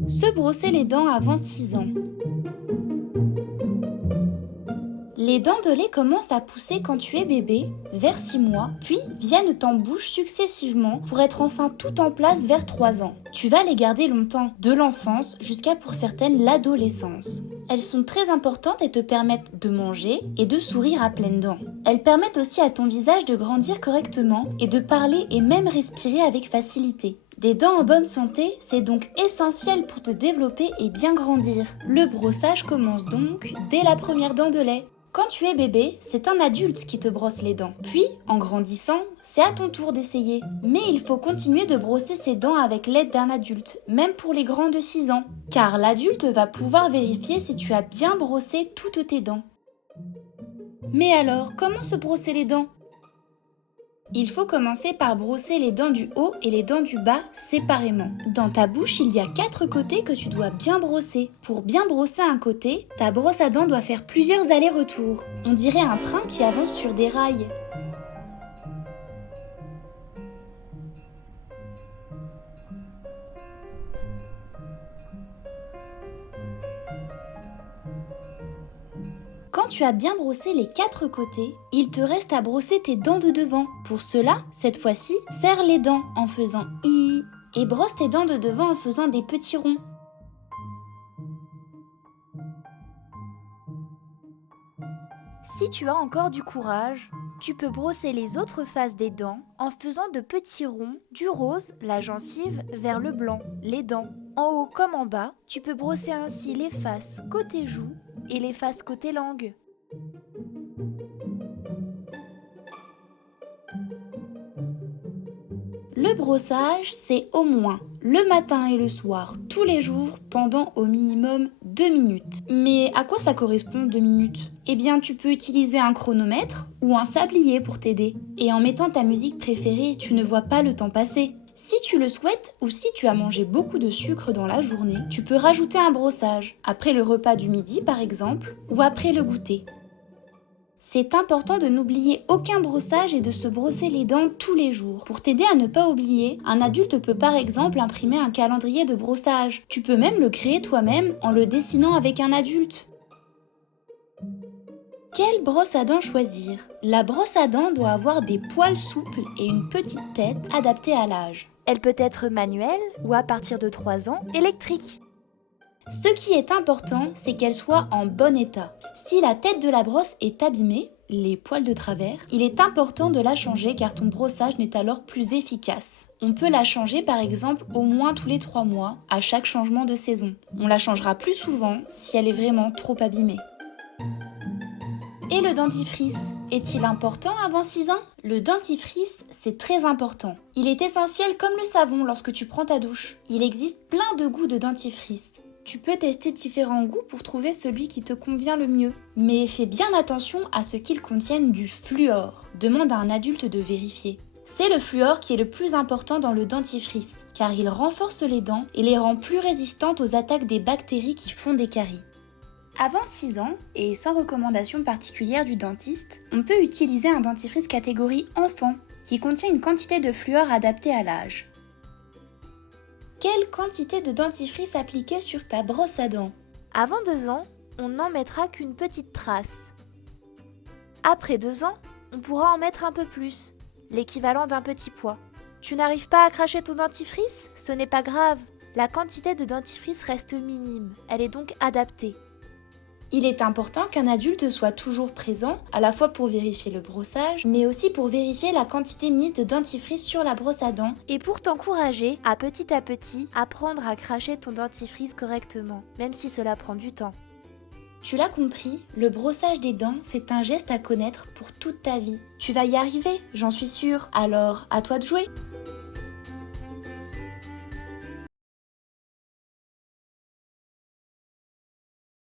Se brosser les dents avant 6 ans. Les dents de lait commencent à pousser quand tu es bébé, vers 6 mois, puis viennent en bouche successivement pour être enfin tout en place vers 3 ans. Tu vas les garder longtemps, de l'enfance jusqu'à pour certaines l'adolescence. Elles sont très importantes et te permettent de manger et de sourire à pleines dents. Elles permettent aussi à ton visage de grandir correctement et de parler et même respirer avec facilité. Des dents en bonne santé, c'est donc essentiel pour te développer et bien grandir. Le brossage commence donc dès la première dent de lait. Quand tu es bébé, c'est un adulte qui te brosse les dents. Puis, en grandissant, c'est à ton tour d'essayer. Mais il faut continuer de brosser ses dents avec l'aide d'un adulte, même pour les grands de 6 ans. Car l'adulte va pouvoir vérifier si tu as bien brossé toutes tes dents. Mais alors, comment se brosser les dents ? Il faut commencer par brosser les dents du haut et les dents du bas séparément. Dans ta bouche, il y a 4 côtés que tu dois bien brosser. Pour bien brosser un côté, ta brosse à dents doit faire plusieurs allers-retours. On dirait un train qui avance sur des rails. Quand tu as bien brossé les 4 côtés, il te reste à brosser tes dents de devant. Pour cela, cette fois-ci, serre les dents en faisant i et brosse tes dents de devant en faisant des petits ronds. Si tu as encore du courage, tu peux brosser les autres faces des dents en faisant de petits ronds, du rose, la gencive, vers le blanc, les dents. En haut comme en bas, tu peux brosser ainsi les faces côté joue et les faces côté langue. Le brossage, c'est au moins le matin et le soir, tous les jours, pendant au minimum 2 minutes. Mais à quoi ça correspond 2 minutes ? Eh bien, tu peux utiliser un chronomètre ou un sablier pour t'aider. Et en mettant ta musique préférée, tu ne vois pas le temps passer. Si tu le souhaites ou si tu as mangé beaucoup de sucre dans la journée, tu peux rajouter un brossage, après le repas du midi par exemple, ou après le goûter. C'est important de n'oublier aucun brossage et de se brosser les dents tous les jours. Pour t'aider à ne pas oublier, un adulte peut par exemple imprimer un calendrier de brossage. Tu peux même le créer toi-même en le dessinant avec un adulte. Quelle brosse à dents choisir ? La brosse à dents doit avoir des poils souples et une petite tête adaptée à l'âge. Elle peut être manuelle ou à partir de 3 ans, électrique. Ce qui est important, c'est qu'elle soit en bon état. Si la tête de la brosse est abîmée, les poils de travers, il est important de la changer car ton brossage n'est alors plus efficace. On peut la changer par exemple au moins tous les 3 mois, à chaque changement de saison. On la changera plus souvent si elle est vraiment trop abîmée. Et le dentifrice, est-il important avant 6 ans ? Le dentifrice, c'est très important. Il est essentiel comme le savon lorsque tu prends ta douche. Il existe plein de goûts de dentifrice. Tu peux tester différents goûts pour trouver celui qui te convient le mieux. Mais fais bien attention à ce qu'ils contiennent du fluor. Demande à un adulte de vérifier. C'est le fluor qui est le plus important dans le dentifrice, car il renforce les dents et les rend plus résistantes aux attaques des bactéries qui font des caries. Avant 6 ans, et sans recommandation particulière du dentiste, on peut utiliser un dentifrice catégorie enfant, qui contient une quantité de fluor adaptée à l'âge. Quelle quantité de dentifrice appliquer sur ta brosse à dents ? Avant 2 ans, on n'en mettra qu'une petite trace. Après 2 ans, on pourra en mettre un peu plus, l'équivalent d'un petit pois. Tu n'arrives pas à cracher ton dentifrice ? Ce n'est pas grave. La quantité de dentifrice reste minime, elle est donc adaptée. Il est important qu'un adulte soit toujours présent, à la fois pour vérifier le brossage, mais aussi pour vérifier la quantité mise de dentifrice sur la brosse à dents et pour t'encourager à petit apprendre à cracher ton dentifrice correctement, même si cela prend du temps. Tu l'as compris, le brossage des dents, c'est un geste à connaître pour toute ta vie. Tu vas y arriver, j'en suis sûre. Alors, à toi de jouer!